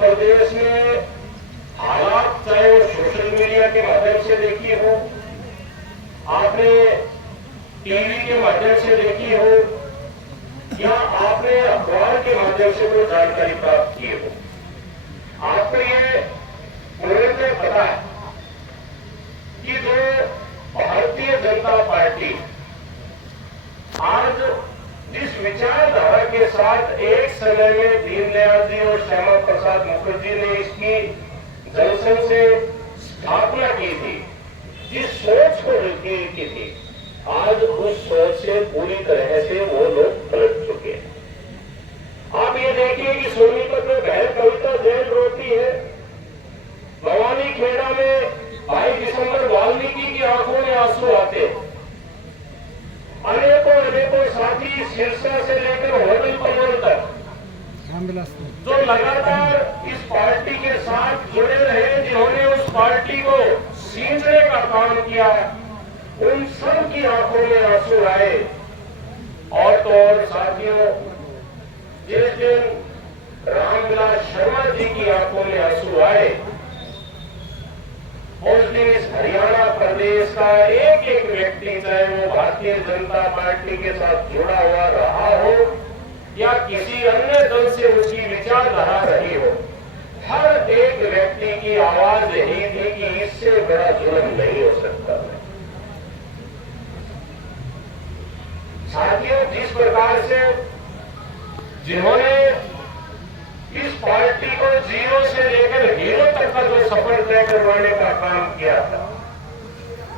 प्रदेश में हालात चाहे वो सोशल मीडिया के माध्यम से देखी हो, आपने टीवी के माध्यम से देखी हो, या आपने अखबार के माध्यम से कोई जानकारी प्राप्त की हो, आपको ये पूरे पता है कि जो भारतीय जनता पार्टी आज जिस विचारधारा के साथ एक समय में दीनदयाल जी और श्यामा प्रसाद मुखर्जी ने इसकी जनसंघ से स्थापना की थी, जिस सोच को की थी, आज उस सोच से पूरी तरह से वो लोग पलट चुके हैं। आप ये देखिए कि सोनीपत में बहन कविता जैन रोती है, भवानी खेड़ा में 22 दिसंबर वाल्मीकि की आंखों में आंसू आते हैं, अनेकों अनेकों साथी सिरसा से लेकर होटल कमल तक जो लगातार इस पार्टी के साथ जुड़े रहे, जिन्होंने उस पार्टी को सींचने का काम किया, उन सब की आंखों में आंसू आए। और तो और साथियों, जिस दिन रामविलास शर्मा जी की आंखों में आंसू आए, उस दिन इस हरियाणा प्रदेश का एक एक व्यक्ति, चाहे वो भारतीय जनता पार्टी के साथ जुड़ा हुआ रहा हो या किसी अन्य दल से उसकी विचारधारा रही हो, हर एक व्यक्ति की आवाज यही थी कि इससे बड़ा जुल्म नहीं हो सकता। साथियों, जिस प्रकार से जिन्होंने इस पार्टी को जीरो से लेकर हीरो तक का जो सफर तय करवाने का काम किया था,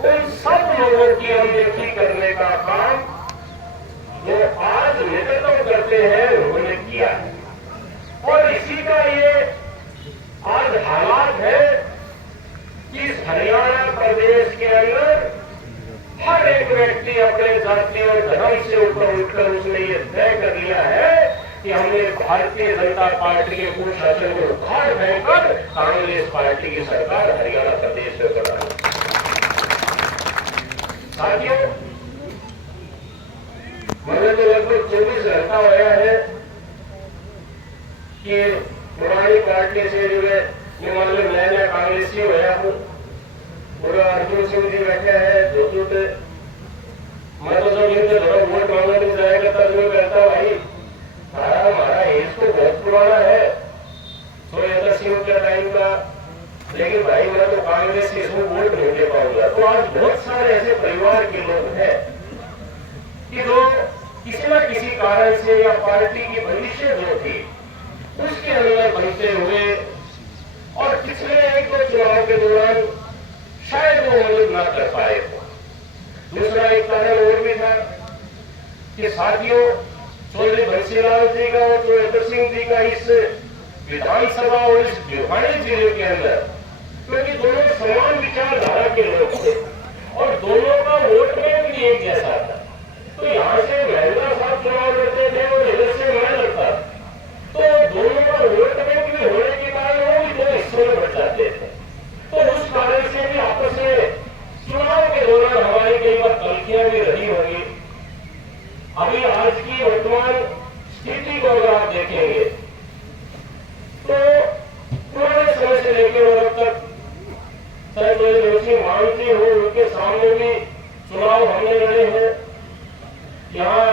उन सब लोगों की अनदेखी करने का काम जो आज नेतृत्व करते हैं उन्होंने किया है। और इसी का ये आज हालात है कि इस हरियाणा प्रदेश के अंदर हर एक व्यक्ति अपने जाति और धर्म से ऊपर उठकर उसने ये तय कर लिया है कि हमने भारतीय जनता पार्टी के कुशासन को उखाड़ फेंककर कांग्रेस पार्टी की सरकार हरियाणा प्रदेश में बनाई। साथियों, मैंने तो लगभग 24 घंटा होया है कि पुरानी पार्टी से जो है मतलब नया नया कांग्रेसी होया हूँ, पूरा अर्जुन सिंह जी बैठे हैं जोधपुर में। मैं तो जब इनके धर्म वोट मांगने जाएगा तब मैं कहता भाई हमारा एज तो बहुत पुराना है, तो यदर सिंह के टाइम का, लेकिन भाई मैं तो कांग्रेस की इसमें वोट नहीं दे पाऊंगा। तो आज बहुत सारे ऐसे परिवार के लोग हैं कि जो किसी न किसी कारण से या पार्टी की बंदिशें जो थी उसके अंदर बनते हुए और पिछले एक दो चुनाव के दौरान शायद वो मदद ना कर पाए हो। दूसरा एक कारण और भी था कि साथियों, चौधरी बंसीलाल जी का और जोगेंद्र सिंह जी का इस विधानसभा और इस भिवानी जिले के अंदर, क्योंकि दोनों समान विचारधारा के लोग थे और दोनों का वोट बैंक भी एक जैसा था, तो यहाँ से महेंद्र साहब चुनाव लड़ते थे और इधर से मैं लड़ता, तो दोनों का वोट बैंक भी होने के कारण वो भी 2 हिस्सों में बढ़ जाते थे। तो उस कारण से भी आपस में चुनाव के दौरान हमारी कई बार तलखियां भी रही होगी। अभी आज की वर्तमान स्थिति को अगर आप देखेंगे तो पुराने समय से लेकर अब तक चाहे जोशी मानती हो, उनके सामने भी चुनाव हमने लड़े हैं। यहाँ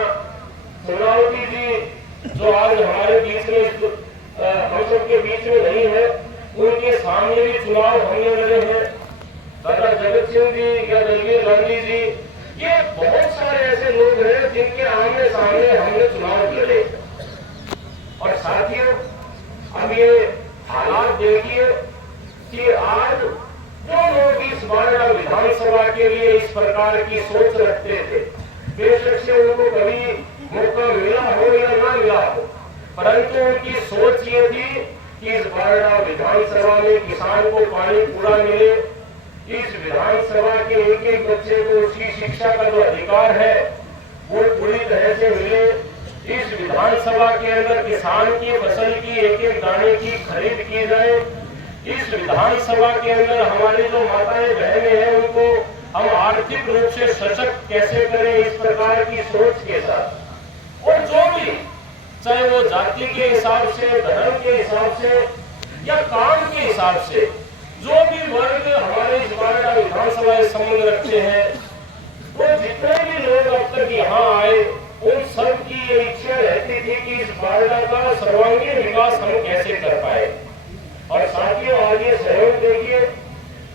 चुनावती जी जो आज हमारे बीच में हम सबके बीच में नहीं है, उनके सामने भी चुनाव हमने लड़े हैं। दादा जगत सिंह जी या दलवीर गांधी जी, ये बहुत सारे ऐसे लोग हैं जिनके आमने सामने हमने चुनाव लड़े। और साथियों, अब ये हालात देखिए कि आज जो लोग इस बार विधानसभा के लिए इस प्रकार की सोच रखते थे, बेशक से उनको कभी मौका मिला हो या ना मिला हो, परंतु उनकी सोच ये थी कि इस बार विधानसभा में किसान को पानी पूरा मिले, इस विधानसभा के एक एक बच्चे को उसकी शिक्षा का जो अधिकार है वो पूरी तरह से मिले, इस विधानसभा के अंदर किसान की फसल की एक एक दाने की खरीद की जाए, इस विधानसभा के अंदर हमारी जो माताएं बहनें हैं उनको हम आर्थिक रूप से सशक्त कैसे करें, इस प्रकार की सोच के साथ। और जो भी चाहे वो जाति के हिसाब से, धर्म के हिसाब से या काम के हिसाब से जो भी वर्ग हमारे स्पार्टा विधानसभा से संबंध रखते हैं, वो जितने भी लोग अब तक यहाँ आए, उन सब की ये इच्छा रहती थी कि इस स्पार्टा का सर्वांगीण विकास हम कैसे कर पाए। और साथियों, आज ये सहयोग देखिए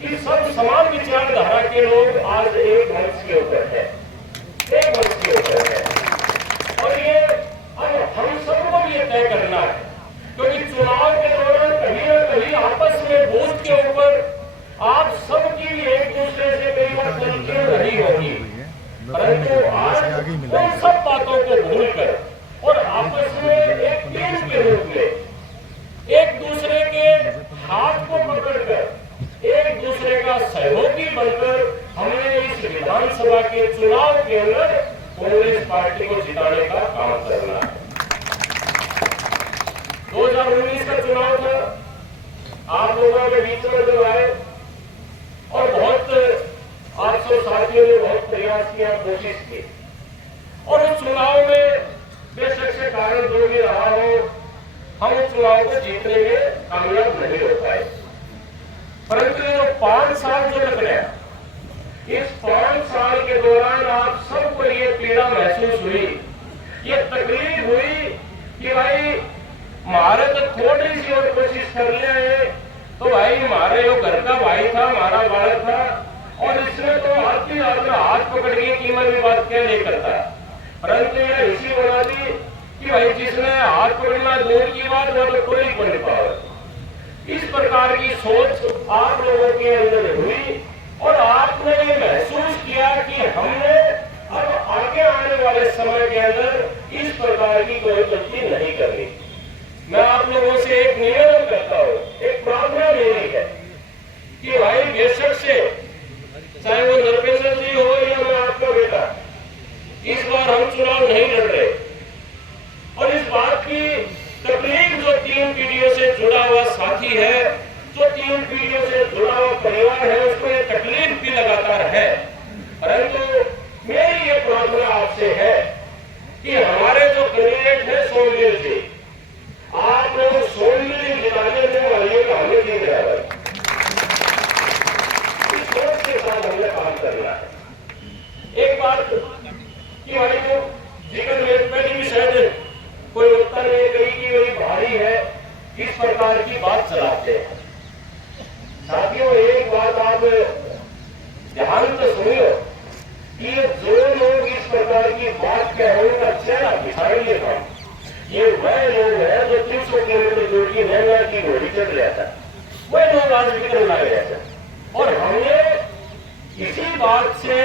कि सब समान विचारधारा के लोग आज एक मंच के ऊपर है, एक मंच के ऊपर है। और ये अब हम सबको ये तय करना है, क्योंकि चुनाव के दौरान कहीं ना कहीं आपस में बूथ के ऊपर आप सबकी भी एक दूसरे से कई बार गलतियां रही होगी, परंतु आज उन सब बातों को भूलकर और आपस में एक टीम के रूप में एक दूसरे के हाथ को पकड़कर एक दूसरे का सहयोगी बनकर हमने इस विधानसभा के चुनाव के अंदर कांग्रेस पार्टी को जिताने का काम करना है। 2019 का चुनाव था, आप लोगों के बीच में जो आए और बहुत आप सब साथियों ने बहुत प्रयास किया, कोशिश की, और उस चुनाव में बेशक से कारण जो भी रहा हो, हम उस चुनाव को जीतने में कामयाब नहीं हो पाए। परंतु ये जो 5 साल जो लग रहा है, इस 5 साल के दौरान आप सबको ये पीड़ा महसूस हुई, ये तकलीफ हुई कि भाई हमारे तो थोड़ी सी और कोशिश कर ले तो भाई हमारे जो घर का भाई था, हमारा बालक था, और इसने तो हाथ हाथ पकड़ के कि मैं भी बात क्या नहीं करता। परंतु ये ऋषि बना दी कि भाई जिसने हाथ पकड़ना दूर की बात, वो तो कोई बन पाए। इस प्रकार की सोच आप लोगों के अंदर हुई और आपने ये महसूस किया कि हमने अब आगे आने वाले समय के अंदर इस प्रकार की कोई गलती नहीं करनी। मैं आप लोगों से एक निवेदन करता हूँ, एक प्रार्थना मेरी है कि भाई बेशक से चाहे वो नरपेंद्र जी हो या मैं आपका बेटा, इस बार हम चुनाव नहीं लड़ रहे। और इस बात की तकलीफ जो 3 पीढ़ियों से जुड़ा हुआ साथी है, जो 3 पीढ़ियों से जुड़ा हुआ परिवार है, उसको ये तकलीफ भी लगातार है। परंतु मेरी ये प्रार्थना आपसे है कि हमारे जो कैंडिडेट है सोमवीर जी, आप लोग सोमवीर जी जिताने में वाले का हमें नहीं दिया है। इस सोच के साथ हमें काम करना है। एक बात कि भाई जो जिक्र में पहले भी शायद कोई वक्ता ने कही कि वही भारी है, इस प्रकार की बात चलाते हैं। साथियों, एक बात आप ध्यान से सुनियो कि जो लोग इस प्रकार की बात कह रहे हैं उनका चेहरा दिखाएंगे हम, ये वह लोग हैं जो 300 किलोमीटर दूर की नैना की घोड़ी चढ़ रहा था, वह लोग आज विक्रम ला गया था। और हमने इसी बात से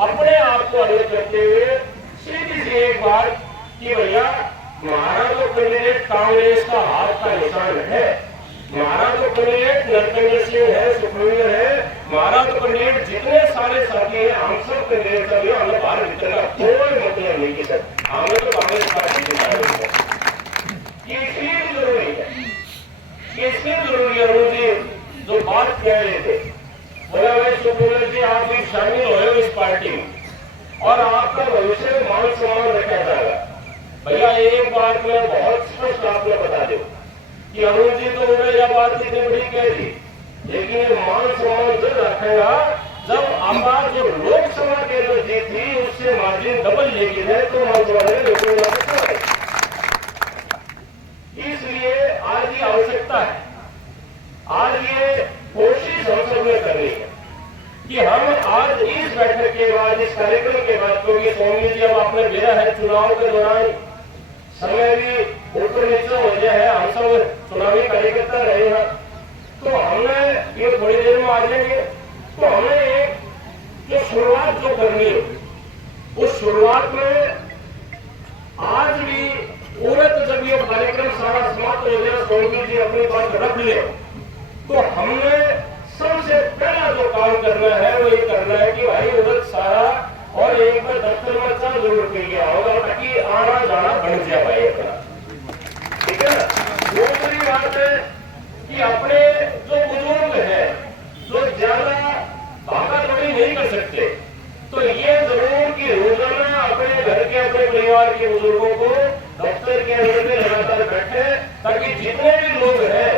अपने आप को अलग करते हुए सीधी सी एक बात कि भैया हमारा तो कैंडिडेट कांग्रेस का हाथ का निशान है, हमारा तो कैंडिडेट नरपेंद्र सिंह है, सुखविंदर है, हमारा तो कैंडिडेट जितने सारे साथी हैं, हम सब कैंडिडेट का भी हमें बाहर निकलना कोई मतलब नहीं कि हमें तो कांग्रेस पार्टी जितानी है। ये इसलिए जरूरी है, ये इसलिए जरूरी है। अरुण जी जो बात कह रहे थे, बोला भाई सुखविंदर जी आप भी शामिल हो इस पार्टी में और आपका भविष्य मान सम्मान रखा जाएगा। भैया एक बात मैं बहुत स्पष्ट आपको बता दूं कि अरुण जी तो उन्हें यह बात इतनी बड़ी कह दी, लेकिन ये मान सम्मान जब रखेगा जब हमारा जो लोकसभा के अंदर जीत थी उससे मार्जिन डबल लेके जाए तो मान सम्मान। इसलिए आज ये आवश्यकता है, आज ये कोशिश हम सब ने करनी है कि हम आज इस बैठक के बाद, इस कार्यक्रम के बाद, क्योंकि स्वामी जी अब आपने बेरा है चुनाव के दौरान समय भी ऊपर नीचे हो गया है, हम सब चुनावी कार्यकर्ता रहे हैं, तो हमने ये थोड़ी देर में आ जाएंगे, तो हमें एक जो शुरुआत जो करनी है उस शुरुआत में आज भी पूरे जब ये कार्यक्रम सारा समाप्त हो गया, स्वामी जी अपनी बात रख ले, तो हमने सबसे पहला जो काम करना है वो ये करना है कि भाई उधर सारा और एक बार दफ्तर में चल जरूर पी गया होगा ताकि आना जाना बन जाए भाई अपना, ठीक है ना। दूसरी बात है कि अपने जो बुजुर्ग हैं जो ज्यादा भागा दौड़ी नहीं कर सकते, तो ये जरूर कि रोजाना अपने घर के अपने परिवार के बुजुर्गों को दफ्तर के अंदर में लगातार बैठे, ताकि जितने भी लोग हैं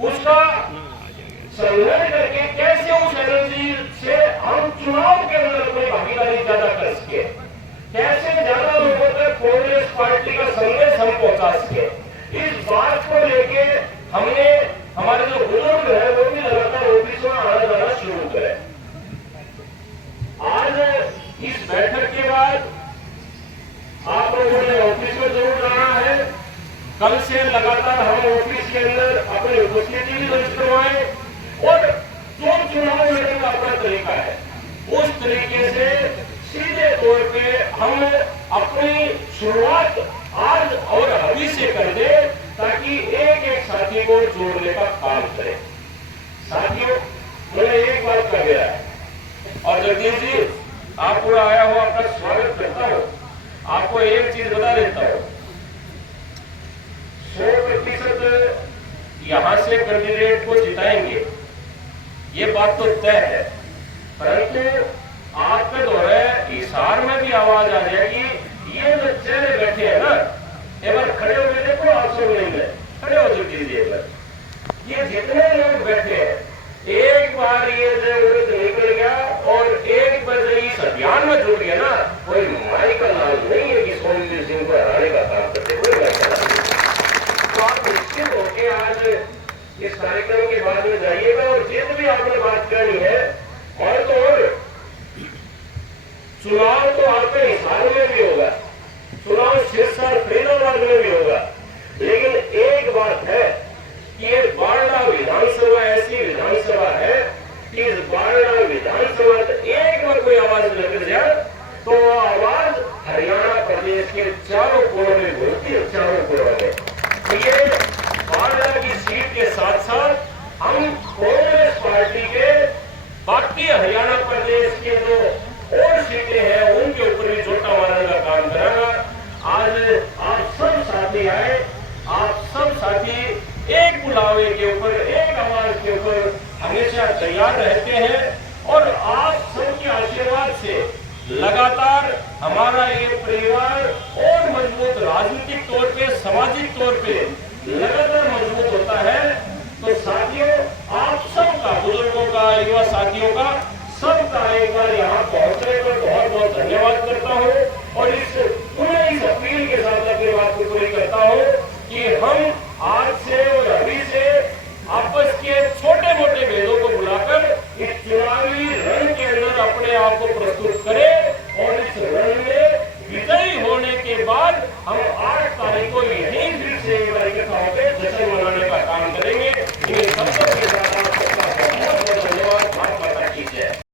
उसका संग्रह करके कैसे उस एनर्जी से हम चुनाव के अंदर अपनी भागीदारी ज्यादा कर सके, कैसे ज्यादा लोगों तक कांग्रेस पार्टी का संदेश हम पहुंचा सके, इस बात को लेके हमने हमारे जो बुजुर्ग है वो भी लगातार ऑफिस में आना जाना शुरू करें। आज इस बैठक के बाद आप लोगों ने ऑफिस में जरूर जाना है। कल से लगातार हम ऑफिस के अंदर अपनी उपस्थिति भी दर्ज करवाएं और जो चुनाव लड़ने का अपना तरीका है उस तरीके से सीधे तौर पे हम अपनी शुरुआत आज और अभी से कर दे, ताकि एक एक साथी को जोड़ने का काम करें। साथियों, मैंने एक बात कह दिया है और जगदीश जी आप पूरा आया हो, आपका स्वागत करता हूं। आपको एक चीज बता देता हूं, 100% यहां से कैंडिडेट को जिताएंगे, ये बात तो तय है। परंतु आपके द्वारा हिसार में भी आवाज आ जाएगी, ये जो चेहरे बैठे हैं ना, एक बार खड़े होकर देखो, आप सब नहीं खड़े हो दीजिए। ये जितने लोग बैठे हैं, एक बार ये जरूरत निकल गया और एक बार इस अभियान में जुड़ गया ना, कोई माई का नाम नहीं है कि सोमवीर सिंह को हराने का काम करते, कोई माई का नाम नहीं। तो आप निश्चित होकर आज इस कार्यक्रम के बाद में जाइएगा और जिस भी आपने बात करनी है, और तो और चुनाव तो आपके हिसार में भी होगा, चुनाव सिरसा फरीदाबाद में भी होगा, लेकिन एक बात है कि ये बारडा विधानसभा ऐसी विधानसभा है कि इस बारडा विधानसभा एक बार कोई आवाज लग जाए तो आवाज हरियाणा प्रदेश के चारों कोनों में घूमती है, चारों कोनों में। तो ये बारडा की सीट के साथ साथ हम कांग्रेस पार्टी के बाकी हरियाणा प्रदेश के जो और सीटें हैं उनके ऊपर भी छोटा मारने का काम करेगा। आज आप सब साथी आए, आप सब साथी एक बुलावे के ऊपर, एक आवाज के ऊपर हमेशा तैयार रहते हैं और आप सबके आशीर्वाद से लगातार हमारा ये परिवार और मजबूत, राजनीतिक तौर पे, सामाजिक तौर पे लगातार मजबूत होता है। तो साथियों, आप सबका, बुजुर्गों का, युवा साथियों का, सबका एक बार यहाँ पहुंचने पर बहुत बहुत धन्यवाद करता हूँ और इस अपील के साथ अपनी बात को पूरी करता हूँ कि हम आज से और अभी से आपस के छोटे मोटे भेदों को बुलाकर इस चुनावी रण के अंदर अपने आप को प्रस्तुत करें और इस रण में विजयी होने के बाद हम 8 तारीख को यहीं फिर से एक बार इकट्ठा होकर जश्न मनाने का काम करेंगे। इन शब्दों के साथ